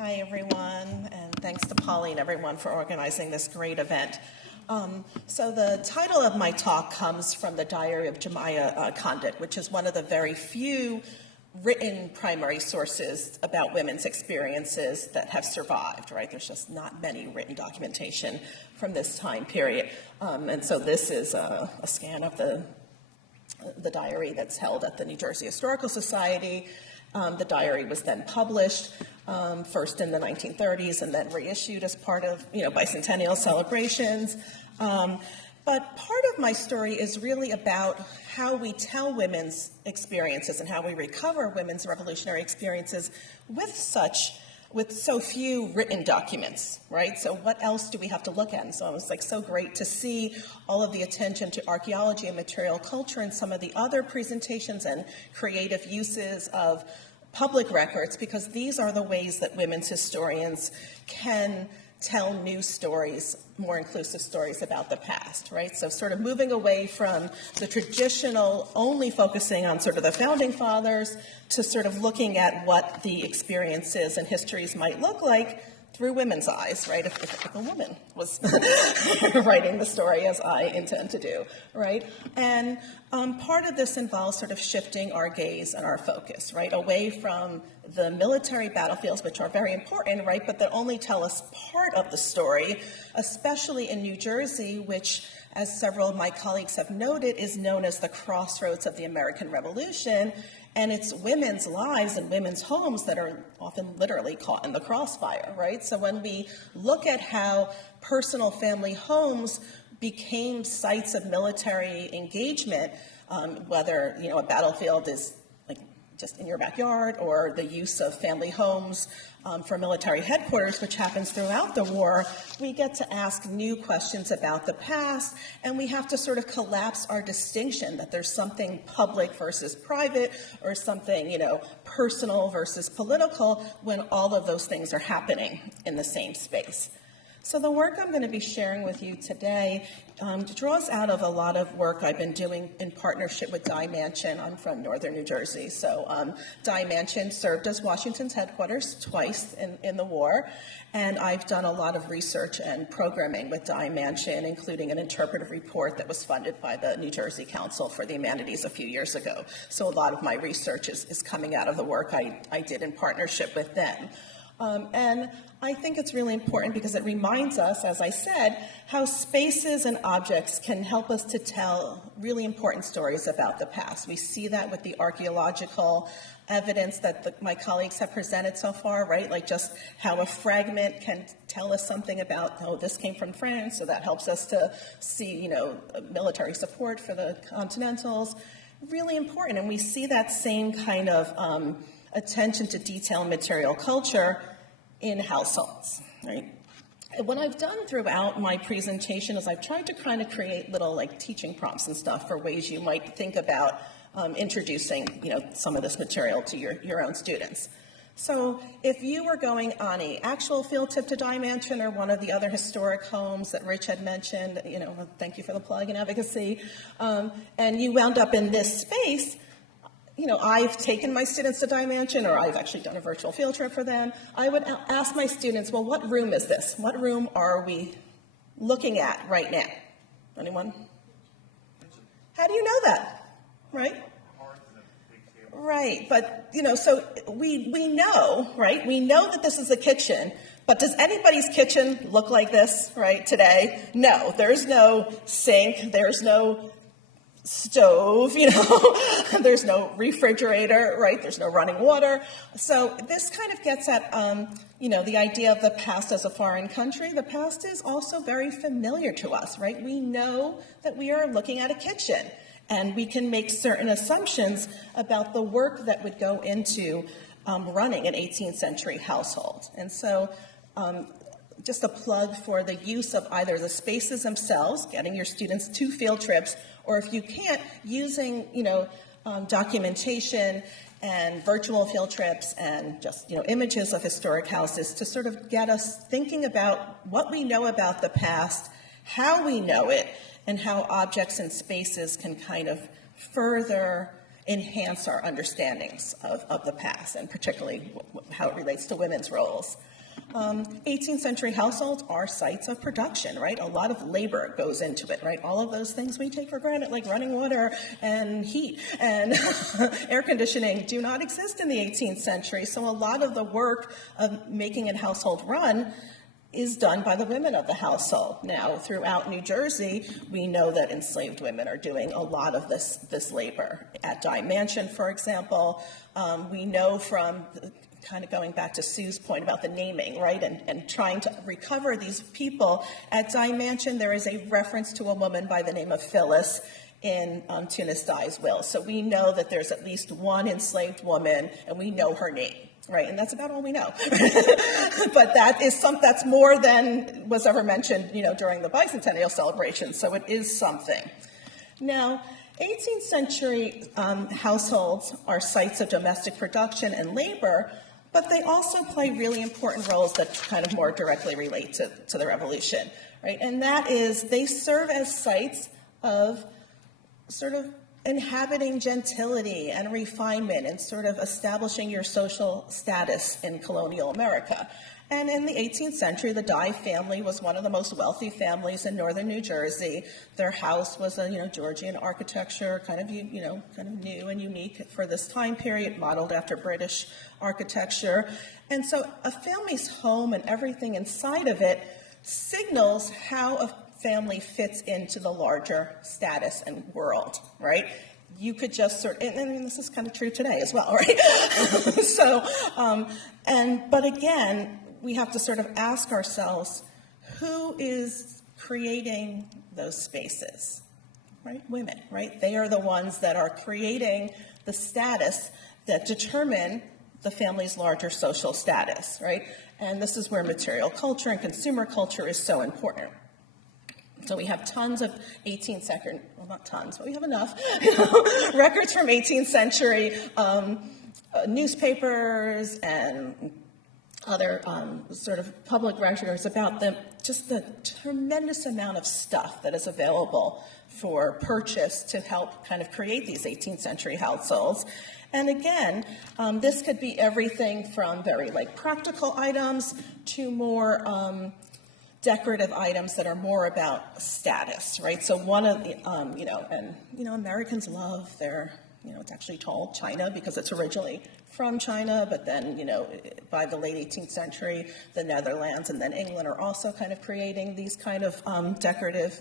Hi, everyone, and thanks to Polly and everyone for organizing this great event. So the title of my talk comes from the Diary of Jemiah Condit, which is one of the very few written primary sources about women's experiences that have survived, right? There's just not many written documentation from this time period. And so this is a scan of the diary that's held at the New Jersey Historical Society. The diary was then published, first in the 1930s and then reissued as part of, bicentennial celebrations. But part of my story is really about how we tell women's experiences and how we recover women's revolutionary experiences with so few written documents, right? So what else do we have to look at? And so it was so great to see all of the attention to archaeology and material culture and some of the other presentations and creative uses of public records, because these are the ways that women's historians can tell new stories, more inclusive stories about the past, right? So sort of moving away from the traditional only focusing on sort of the founding fathers to sort of looking at what the experiences and histories might look like through women's eyes, right? If a woman was writing the story as I intend to do, right? And part of this involves sort of shifting our gaze and our focus, right? Away from the military battlefields, which are very important, right? But that only tell us part of the story, especially in New Jersey, which, as several of my colleagues have noted, is known as the crossroads of the American Revolution. And it's women's lives and women's homes that are often literally caught in the crossfire, right? So when we look at how personal family homes became sites of military engagement, whether, a battlefield is just in your backyard, or the use of family homes for military headquarters, which happens throughout the war, we get to ask new questions about the past, and we have to sort of collapse our distinction that there's something public versus private, or something, personal versus political, when all of those things are happening in the same space. So the work I'm going to be sharing with you today draws out of a lot of work I've been doing in partnership with Di Manchin. I'm from northern New Jersey, so Di Manchin served as Washington's headquarters twice in the war, and I've done a lot of research and programming with Di Manchin, including an interpretive report that was funded by the New Jersey Council for the Humanities a few years ago. So a lot of my research is coming out of the work I did in partnership with them. And I think it's really important because it reminds us, as I said, how spaces and objects can help us to tell really important stories about the past. We see that with the archaeological evidence that my colleagues have presented so far, right? Like just how a fragment can tell us something about, this came from France, so that helps us to see, military support for the Continentals. Really important, and we see that same kind of attention to detail and material culture in households, right? And what I've done throughout my presentation is I've tried to kind of create little teaching prompts and stuff for ways you might think about introducing, some of this material to your own students. So if you were going on an actual field trip to Di Manchin or one of the other historic homes that Rich had mentioned, thank you for the plug and advocacy, and you wound up in this space, I've taken my students to Di Manchin, or I've actually done a virtual field trip for them. I would ask my students, well, what room is this? What room are we looking at right now? Anyone? How do you know that? Right? Right, but, so we know, right? We know that this is the kitchen, but does anybody's kitchen look like this, right, today? No, there's no sink, there's no stove, there's no refrigerator, right? There's no running water. So this kind of gets at, the idea of the past as a foreign country. The past is also very familiar to us, right? We know that we are looking at a kitchen, and we can make certain assumptions about the work that would go into running an 18th century household. And so just a plug for the use of either the spaces themselves, getting your students to field trips, or if you can't, using, documentation and virtual field trips and just, images of historic houses to sort of get us thinking about what we know about the past, how we know it, and how objects and spaces can kind of further enhance our understandings of the past, and particularly how it relates to women's roles. 18th century households are sites of production, right? A lot of labor goes into it, right? All of those things we take for granted, like running water and heat and air conditioning, do not exist in the 18th century. So a lot of the work of making a household run is done by the women of the household. Now, throughout New Jersey, we know that enslaved women are doing a lot of this labor. At Dye Mansion, for example, we know from kind of going back to Sue's point about the naming, right, and trying to recover these people. At Dye Mansion, there is a reference to a woman by the name of Phyllis in Tunis Dye's will. So we know that there's at least one enslaved woman, and we know her name, right? And that's about all we know. But that's more than was ever mentioned, during the bicentennial celebration. So it is something. Now, 18th century households are sites of domestic production and labor, but they also play really important roles that kind of more directly relate to the revolution, right? And that is, they serve as sites of sort of inhabiting gentility and refinement and sort of establishing your social status in colonial America. And in the 18th century, the Dye family was one of the most wealthy families in northern New Jersey. Their house was a Georgian architecture, kind of new and unique for this time period, modeled after British architecture. And so a family's home and everything inside of it signals how a family fits into the larger status and world, right? You could just and this is kind of true today as well, right? But again, we have to sort of ask ourselves, who is creating those spaces, right? Women, right? They are the ones that are creating the status that determine the family's larger social status, right? And this is where material culture and consumer culture is so important. So we have tons of 18th century, well, not tons, but we have enough records from 18th century newspapers and other sort of public records about just the tremendous amount of stuff that is available for purchase to help kind of create these 18th century households. And again, this could be everything from very practical items to more decorative items that are more about status, right? So one of the, Americans love their, it's actually called China because it's originally from China, but then, by the late 18th century, the Netherlands and then England are also kind of creating these kind of decorative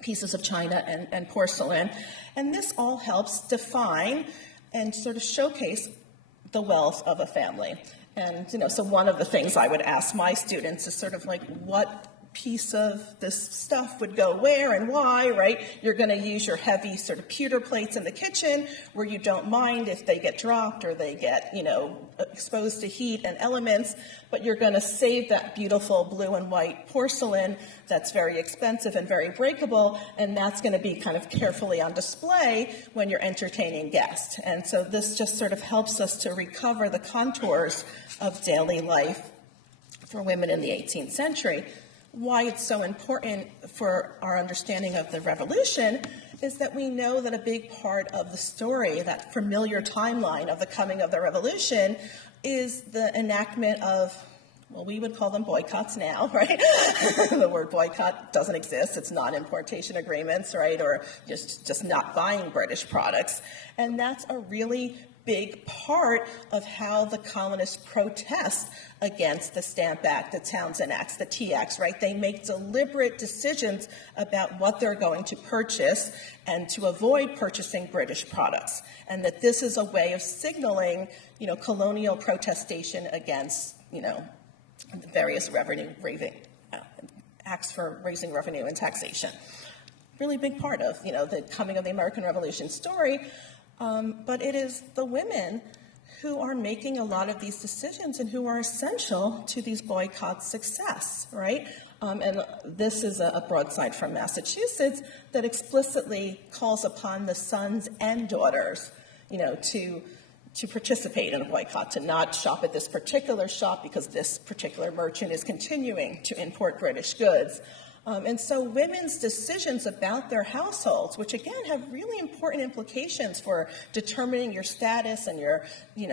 pieces of china and porcelain. And this all helps define and sort of showcase the wealth of a family. And, so one of the things I would ask my students is sort of what piece of this stuff would go where and why, right? You're going to use your heavy sort of pewter plates in the kitchen where you don't mind if they get dropped or they get, exposed to heat and elements, but you're going to save that beautiful blue and white porcelain that's very expensive and very breakable, and that's going to be kind of carefully on display when you're entertaining guests. And so this just sort of helps us to recover the contours of daily life for women in the 18th century. Why it's so important for our understanding of the revolution is that we know that a big part of the story, that familiar timeline of the coming of the revolution, is the enactment of, well, we would call them boycotts now, right? The word boycott doesn't exist. It's non-importation agreements, right? Or just not buying British products. And that's a really big part of how the colonists protest against the Stamp Act, the Townshend Acts, the Tea Acts, right? They make deliberate decisions about what they're going to purchase and to avoid purchasing British products. And that this is a way of signaling, colonial protestation against, the various acts for raising revenue and taxation. Really big part of, the coming of the American Revolution story. But it is the women who are making a lot of these decisions and who are essential to these boycotts' success, right? And this is a broadside from Massachusetts that explicitly calls upon the sons and daughters, to participate in a boycott, to not shop at this particular shop because this particular merchant is continuing to import British goods. And so women's decisions about their households, which again have really important implications for determining your status and your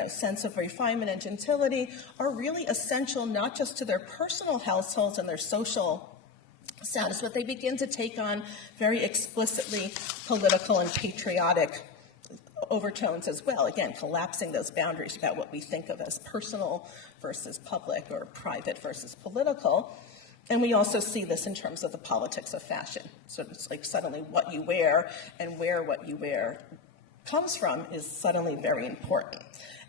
sense of refinement and gentility, are really essential not just to their personal households and their social status, but they begin to take on very explicitly political and patriotic overtones as well, again, collapsing those boundaries about what we think of as personal versus public or private versus political. And we also see this in terms of the politics of fashion. So it's like suddenly what you wear and where what you wear comes from is suddenly very important.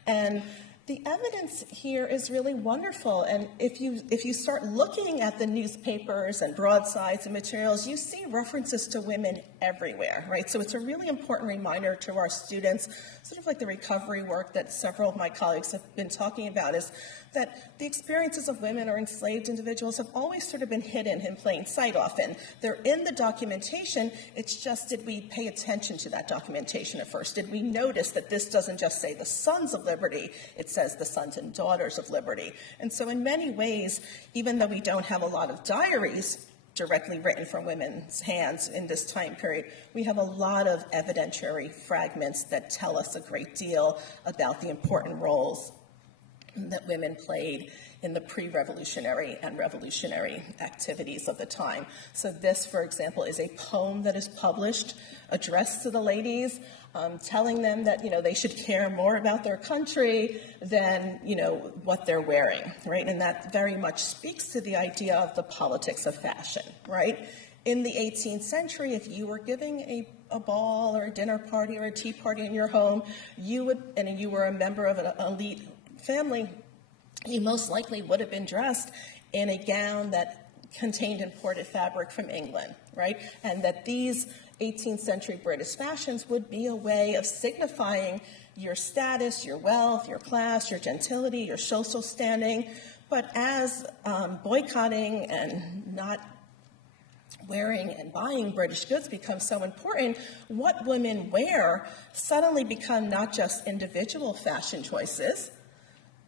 And the evidence here is really wonderful, and if you start looking at the newspapers and broadsides and materials, you see references to women everywhere, right? So it's a really important reminder to our students, sort of like the recovery work that several of my colleagues have been talking about, is that the experiences of women or enslaved individuals have always sort of been hidden in plain sight often. They're in the documentation, it's just, did we pay attention to that documentation at first? Did we notice that this doesn't just say the sons of liberty, it says the sons and daughters of liberty? And so in many ways, even though we don't have a lot of diaries directly written from women's hands in this time period, we have a lot of evidentiary fragments that tell us a great deal about the important roles that women played in the pre-revolutionary and revolutionary activities of the time. So this, for example, is a poem that is published addressed to the ladies, telling them that, they should care more about their country than, what they're wearing, right? And that very much speaks to the idea of the politics of fashion, right? In the 18th century, if you were giving a ball or a dinner party or a tea party in your home, you were a member of an elite family, you most likely would have been dressed in a gown that contained imported fabric from England, right? And that these 18th century British fashions would be a way of signifying your status, your wealth, your class, your gentility, your social standing. But as boycotting and not wearing and buying British goods becomes so important, what women wear suddenly become not just individual fashion choices,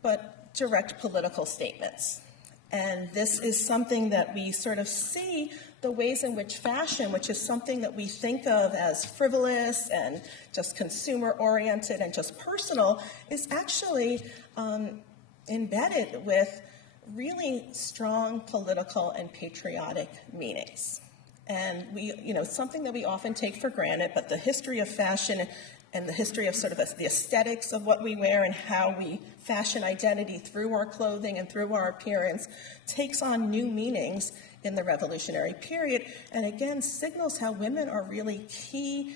but direct political statements. And this is something that we sort of see the ways in which fashion, which is something that we think of as frivolous and just consumer-oriented and just personal, is actually embedded with really strong political and patriotic meanings. And something that we often take for granted, but the history of fashion and the history of sort of the aesthetics of what we wear and how we fashion identity through our clothing and through our appearance takes on new meanings in the revolutionary period, and again signals how women are really key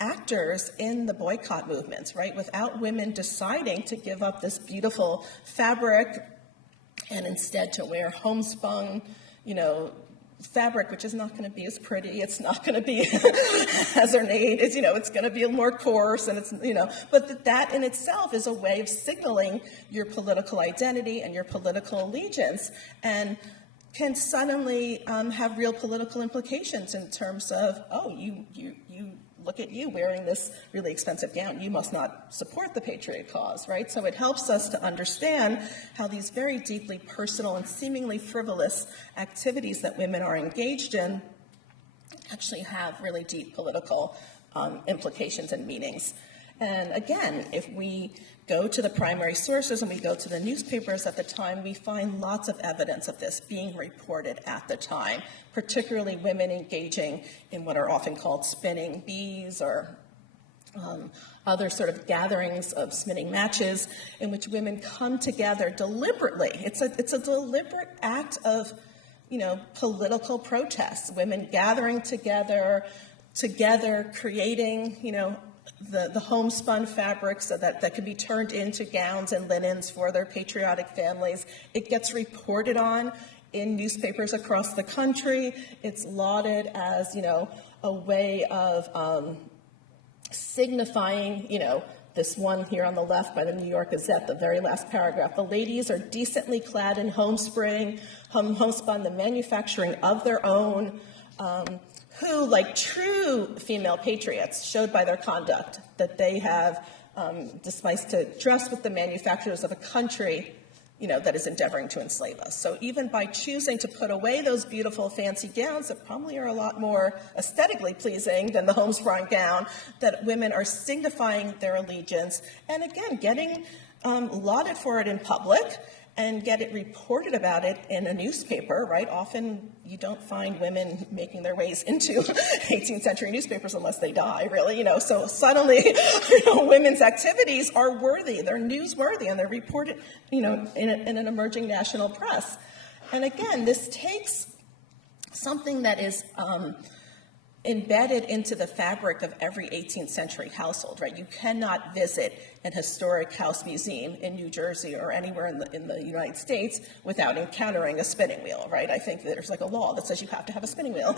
actors in the boycott movements, right? Without women deciding to give up this beautiful fabric and instead to wear homespun, fabric, which is not going to be as pretty, it's not going to be as ornate, it's going to be more coarse, and but that in itself is a way of signaling your political identity and your political allegiance, and can suddenly have real political implications in terms of, you look at you wearing this really expensive gown, you must not support the patriot cause, right? So it helps us to understand how these very deeply personal and seemingly frivolous activities that women are engaged in actually have really deep political implications and meanings. And again, if we go to the primary sources and we go to the newspapers at the time, we find lots of evidence of this being reported at the time, particularly women engaging in what are often called spinning bees or other sort of gatherings of spinning matches in which women come together deliberately. It's a deliberate act of, political protest. Women gathering together, creating, the homespun fabrics so that could be turned into gowns and linens for their patriotic families. It gets reported on in newspapers across the country. It's lauded as, a way of signifying, this one here on the left by the New York Gazette, the very last paragraph. The ladies are decently clad in homespun, the manufacturing of their own, who, like true female patriots, showed by their conduct that they have, despite to dress with the manufacturers of a country that is endeavoring to enslave us. So even by choosing to put away those beautiful fancy gowns that probably are a lot more aesthetically pleasing than the homespun gown, that women are signifying their allegiance, and again, getting lauded for it in public, and get it reported about it in a newspaper, right? Often you don't find women making their ways into 18th century newspapers unless they die, really, So suddenly, women's activities are worthy, they're newsworthy, and they're reported, in an emerging national press. And again, this takes something that is embedded into the fabric of every 18th century household, right? You cannot visit an historic house museum in New Jersey or anywhere in the United States without encountering a spinning wheel, right? I think there's like a law that says you have to have a spinning wheel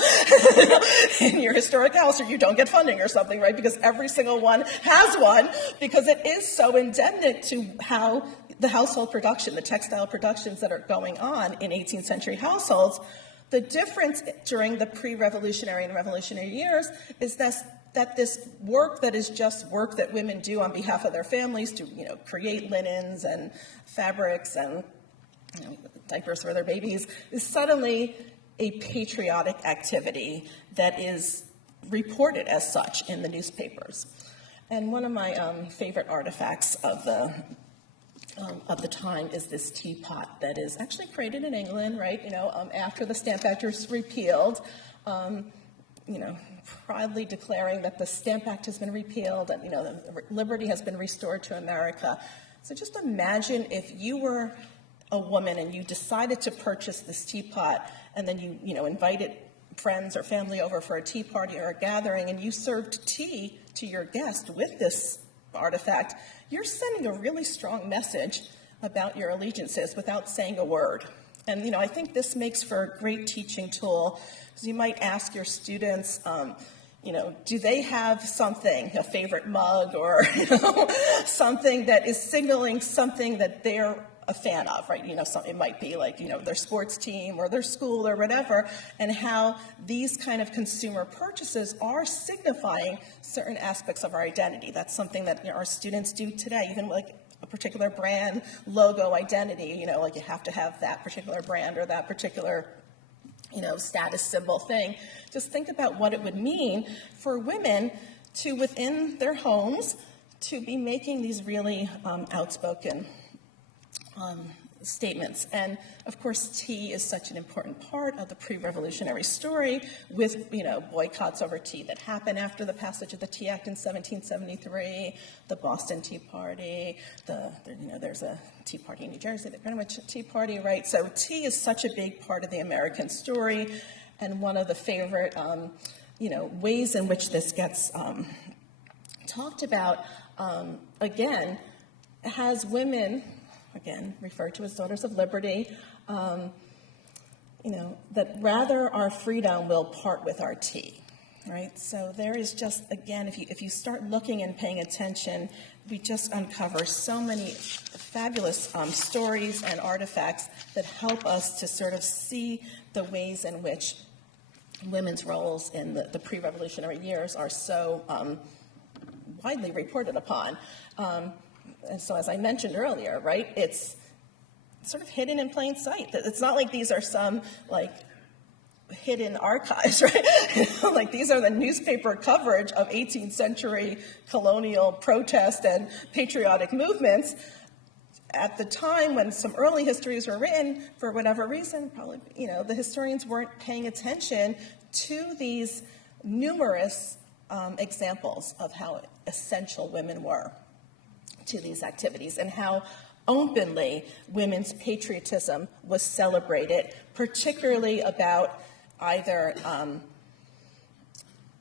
in your historic house or you don't get funding or something, right? Because every single one has one, because it is so endemic to how the household production, the textile productions that are going on in 18th century households. The difference during the pre-revolutionary and revolutionary years is that this work that is just work that women do on behalf of their families to, create linens and fabrics and diapers for their babies is suddenly a patriotic activity that is reported as such in the newspapers. And one of my favorite artifacts of the time is this teapot that is actually created in England, right? After the Stamp Act was repealed, proudly declaring that the Stamp Act has been repealed and, liberty has been restored to America. So just imagine if you were a woman and you decided to purchase this teapot and then you invited friends or family over for a tea party or a gathering and you served tea to your guest with this artifact. You're sending a really strong message about your allegiances without saying a word. And, I think this makes for a great teaching tool, because you might ask your students, do they have something, a favorite mug or, something that is signaling something that they're a fan of, right? It might be like, their sports team or their school or whatever, and how these kind of consumer purchases are signifying certain aspects of our identity. That's something that our students do today, even like a particular brand logo identity, like you have to have that particular brand or that particular status symbol thing. Just think about what it would mean for women to, within their homes, to be making these really outspoken statements. And of course, tea is such an important part of the pre-revolutionary story, with boycotts over tea that happened after the passage of the Tea Act in 1773, the Boston Tea Party, there's a tea party in New Jersey, the Greenwich Tea Party, right? So tea is such a big part of the American story, and one of the favorite ways in which this gets talked about, again, has women, again, referred to as daughters of liberty, that rather our freedom will part with our tea, right? So there is just, again, if you start looking and paying attention, we just uncover so many fabulous stories and artifacts that help us to sort of see the ways in which women's roles in the pre-revolutionary years are so widely reported upon. And so, as I mentioned earlier, right, it's sort of hidden in plain sight. It's not like these are some, hidden archives, right? Like, these are the newspaper coverage of 18th century colonial protest and patriotic movements at the time when some early histories were written. For whatever reason, probably, the historians weren't paying attention to these numerous examples of how essential women were to these activities, and how openly women's patriotism was celebrated, particularly about either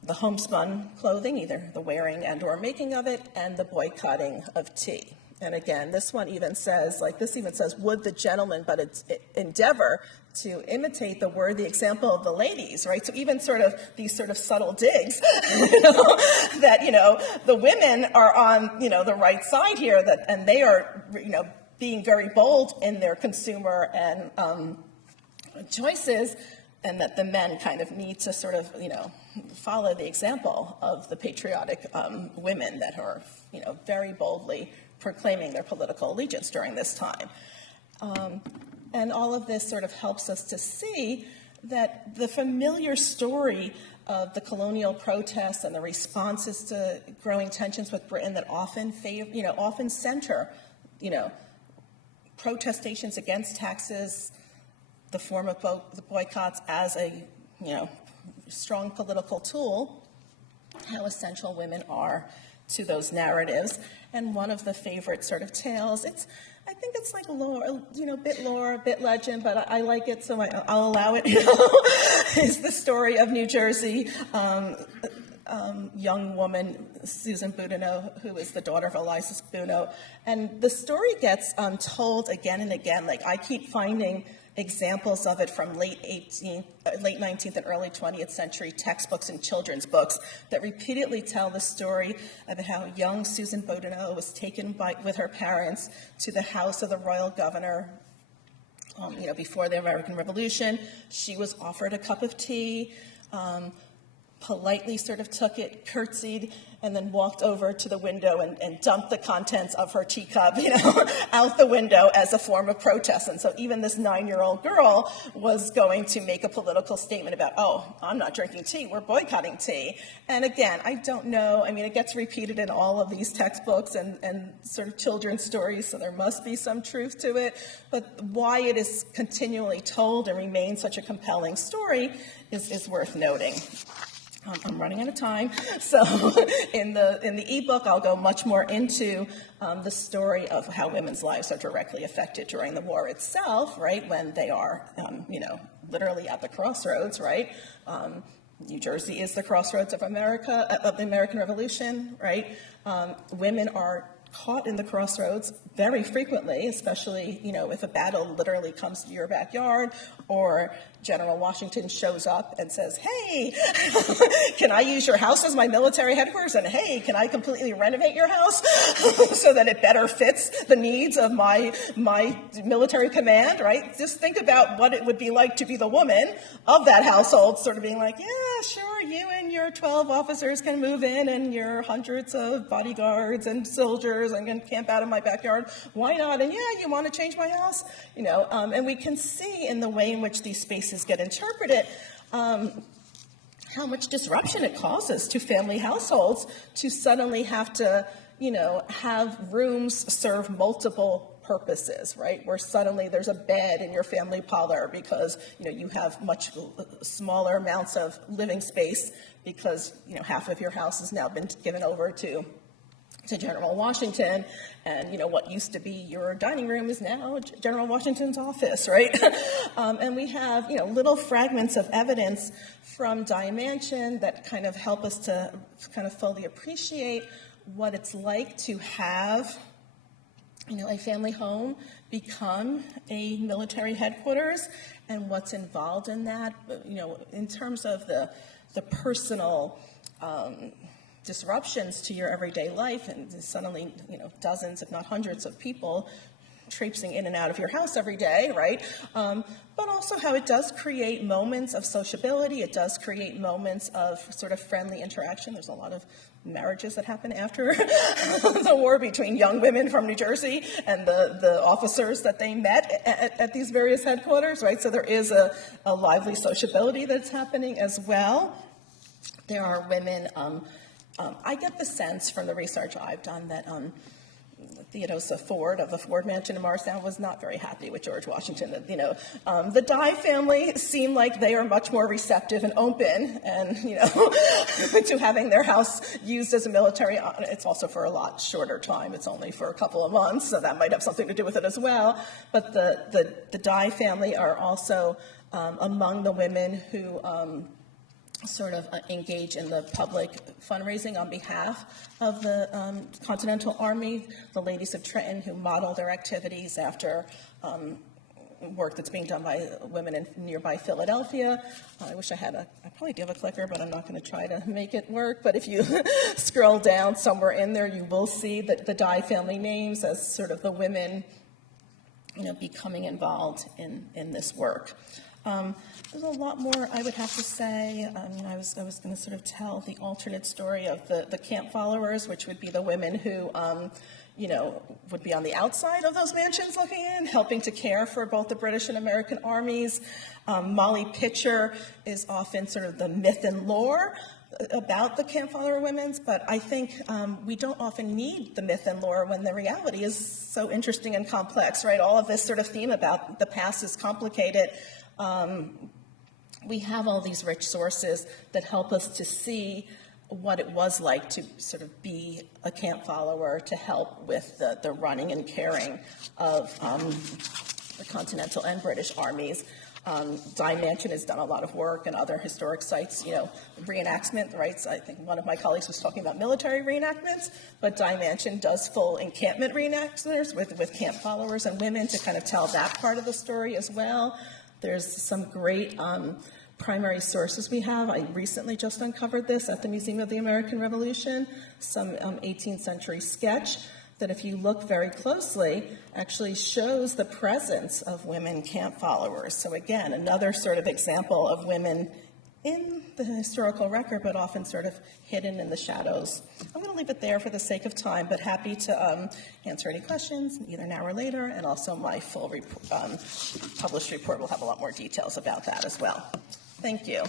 the homespun clothing, either the wearing and or making of it, and the boycotting of tea. And again, this even says, would the gentleman but endeavor to imitate the worthy example of the ladies, right? So even these subtle digs, that, the women are on, the right side here, and they are, being very bold in their consumer and choices, and that the men kind of need to follow the example of the patriotic women that are, very boldly proclaiming their political allegiance during this time. And all of this sort of helps us to see that the familiar story of the colonial protests and the responses to growing tensions with Britain that often often center, protestations against taxes, the form of the boycotts as a, strong political tool, how essential women are to those narratives. And one of the favorite sort of tales, I think it's like lore, bit legend, but I like it, so I'll allow it, is the story of New Jersey young woman, Susan Boudinot, who is the daughter of Eliza Boudinot. And the story gets told again and again. Like, I keep finding examples of it from late 19th and early 20th century textbooks and children's books that repeatedly tell the story of how young Susan Boudinot was taken with her parents to the house of the royal governor before the American Revolution. She was offered a cup of tea, politely sort of took it, curtsied, and then walked over to the window and dumped the contents of her teacup, out the window as a form of protest. And so even this 9-year-old girl was going to make a political statement about, oh, I'm not drinking tea, we're boycotting tea. And again, I don't know, it gets repeated in all of these textbooks and sort of children's stories, so there must be some truth to it. But why it is continually told and remains such a compelling story is worth noting. I'm running out of time, so in the ebook, I'll go much more into the story of how women's lives are directly affected during the war itself, right? When they are, literally at the crossroads, right? New Jersey is the crossroads of America, of the American Revolution, right? Women are caught in the crossroads very frequently, especially, if a battle literally comes to your backyard, or General Washington shows up and says, hey, can I use your house as my military headquarters? And hey, can I completely renovate your house so that it better fits the needs of my military command, right? Just think about what it would be like to be the woman of that household, sort of being like, yeah, sure, you and your 12 officers can move in, and your hundreds of bodyguards and soldiers and can camp out in my backyard. Why not? And yeah, you want to change my house? And we can see in the way in which these spaces get interpreted how much disruption it causes to family households to suddenly have to, have rooms serve multiple purposes, right? Where suddenly there's a bed in your family parlor because, you have much smaller amounts of living space because, half of your house has now been given over to General Washington, and what used to be your dining room is now General Washington's office, right? And we have little fragments of evidence from Dimension that kind of help us to kind of fully appreciate what it's like to have a family home become a military headquarters, and what's involved in that, in terms of the personal disruptions to your everyday life, and suddenly, dozens, if not hundreds of people traipsing in and out of your house every day, right? But also how it does create moments of sociability. It does create moments of sort of friendly interaction. There's a lot of marriages that happen after the war between young women from New Jersey and the officers that they met at these various headquarters, right? So there is a lively sociability that's happening as well. There are women, I get the sense from the research I've done that Theodosia Ford of the Ford Mansion in Morristown was not very happy with George Washington. The Dye family seem like they are much more receptive and open, and to having their house used as a military. It's also for a lot shorter time. It's only for a couple of months, so that might have something to do with it as well. But the Dye family are also among the women who sort of engage in the public fundraising on behalf of the Continental Army, the Ladies of Trenton, who model their activities after work that's being done by women in nearby Philadelphia. I wish I probably do have a clicker, but I'm not going to try to make it work. But if you scroll down somewhere in there, you will see that the Dye family names as sort of the women, becoming involved in this work. There's a lot more I would have to say. I was going to sort of tell the alternate story of the camp followers, which would be the women who, would be on the outside of those mansions looking in, helping to care for both the British and American armies. Molly Pitcher is often sort of the myth and lore about the camp follower women's, but I think we don't often need the myth and lore when the reality is so interesting and complex, right? All of this sort of theme about the past is complicated. We have all these rich sources that help us to see what it was like to sort of be a camp follower, to help with the running and caring of the Continental and British armies. Di Mansion has done a lot of work, and other historic sites, reenactment, right? So I think one of my colleagues was talking about military reenactments, but Di Mansion does full encampment reenactments with camp followers and women to kind of tell that part of the story as well. There's some great primary sources we have. I recently just uncovered this at the Museum of the American Revolution, some 18th century sketch that, if you look very closely, actually shows the presence of women camp followers. So again, another sort of example of women in the historical record, but often sort of hidden in the shadows. I'm going to leave it there for the sake of time, but happy to answer any questions, either now or later, and also my full published report will have a lot more details about that as well. Thank you.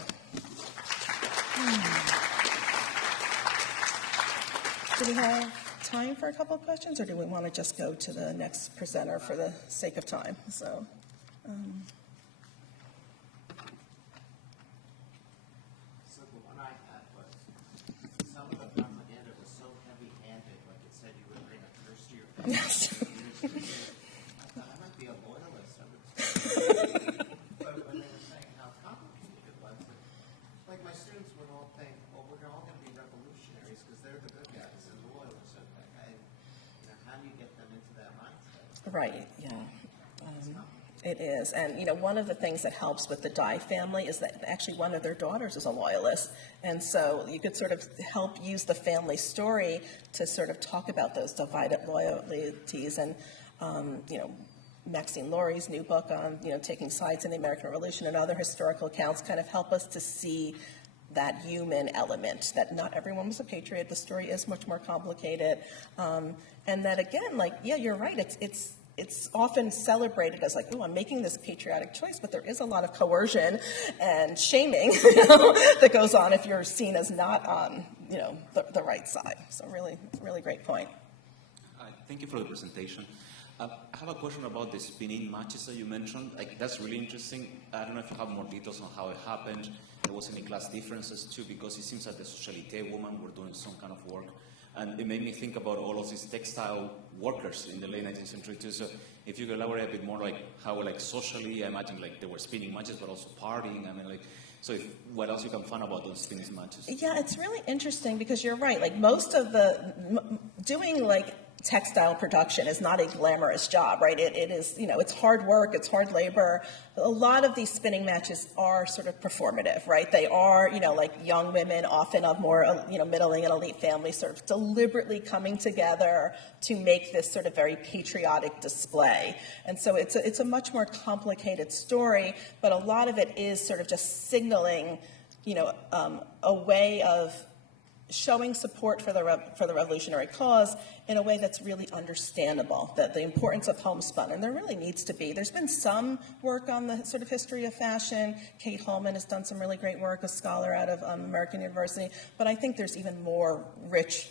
Do we have time for a couple of questions, or do we want to just go to the next presenter for the sake of time? So. So the one I had was, some of the propaganda was so heavy-handed, like it said you would bring a curse to your family. Yes. I thought I might be a loyalist. But when they were saying how complicated it was, like my students would all think, well, we're all going to be revolutionaries because they're the good guys and loyalists. How do you get them into that mindset? Right, yeah. It is. And, one of the things that helps with the Di family is that actually one of their daughters is a loyalist. And so you could sort of help use the family story to sort of talk about those divided loyalties. And, Maxine Laurie's new book on, taking sides in the American Revolution and other historical accounts kind of help us to see that human element, that not everyone was a patriot. The story is much more complicated. And that, again, you're right. It's often celebrated as oh, I'm making this patriotic choice, but there is a lot of coercion and shaming that goes on if you're seen as not on, the right side. So really great point. Thank you for the presentation. I have a question about the spinning matches that you mentioned. That's really interesting. I don't know if you have more details on how it happened. There was any class differences too, because it seems that the socialité women were doing some kind of work. And it made me think about all of these textile workers in the late 19th century too. So if you could elaborate a bit more, how socially, I imagine they were spinning matches, but also partying. So what else you can find about those spinning matches? Yeah, it's really interesting because you're right. Most of doing textile production is not a glamorous job, right? It is, it's hard work, it's hard labor. A lot of these spinning matches are sort of performative, right? They are, young women, often of more, middling and elite families, sort of deliberately coming together to make this sort of very patriotic display. And so it's a much more complicated story, but a lot of it is sort of just signaling, a way of showing support for the revolutionary cause in a way that's really understandable, that the importance of homespun, and there really needs to be. There's been some work on the sort of history of fashion. Kate Holman has done some really great work, a scholar out of American University, but I think there's even more rich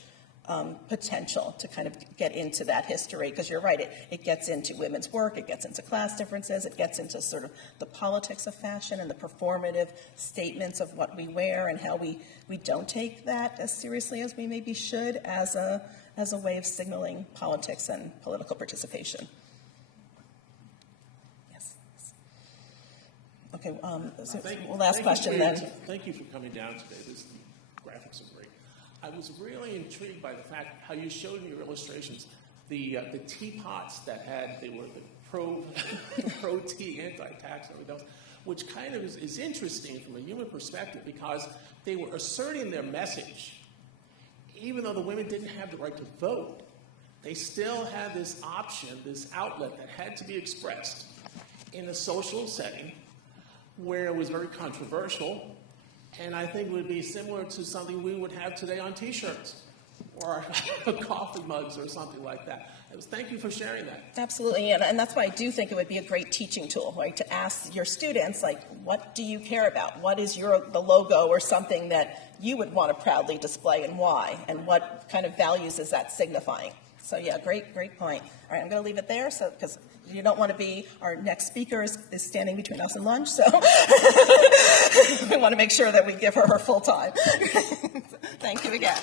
potential to kind of get into that history, because you're right, it gets into women's work, it gets into class differences, it gets into sort of the politics of fashion and the performative statements of what we wear and how we don't take that as seriously as we maybe should as a way of signaling politics and political participation. Yes. Okay, so last question then. Thank you for coming down today. This graphics are great. I was really intrigued by the fact how you showed in your illustrations the teapots they were the pro-tea, anti-tax, and everything else, which kind of is interesting from a human perspective because they were asserting their message. Even though the women didn't have the right to vote, they still had this option, this outlet that had to be expressed in a social setting where it was very controversial, and I think it would be similar to something we would have today on T-shirts or coffee mugs or something like that. Thank you for sharing that. Absolutely, and that's why I do think it would be a great teaching tool, right? To ask your students, like, what do you care about? What is the logo or something that you would want to proudly display, and why? And what kind of values is that signifying? So yeah, great point. All right, I'm going to leave it there, so because you don't want to be, our next speaker is standing between us and lunch, so we want to make sure that we give her full time. Thank you again.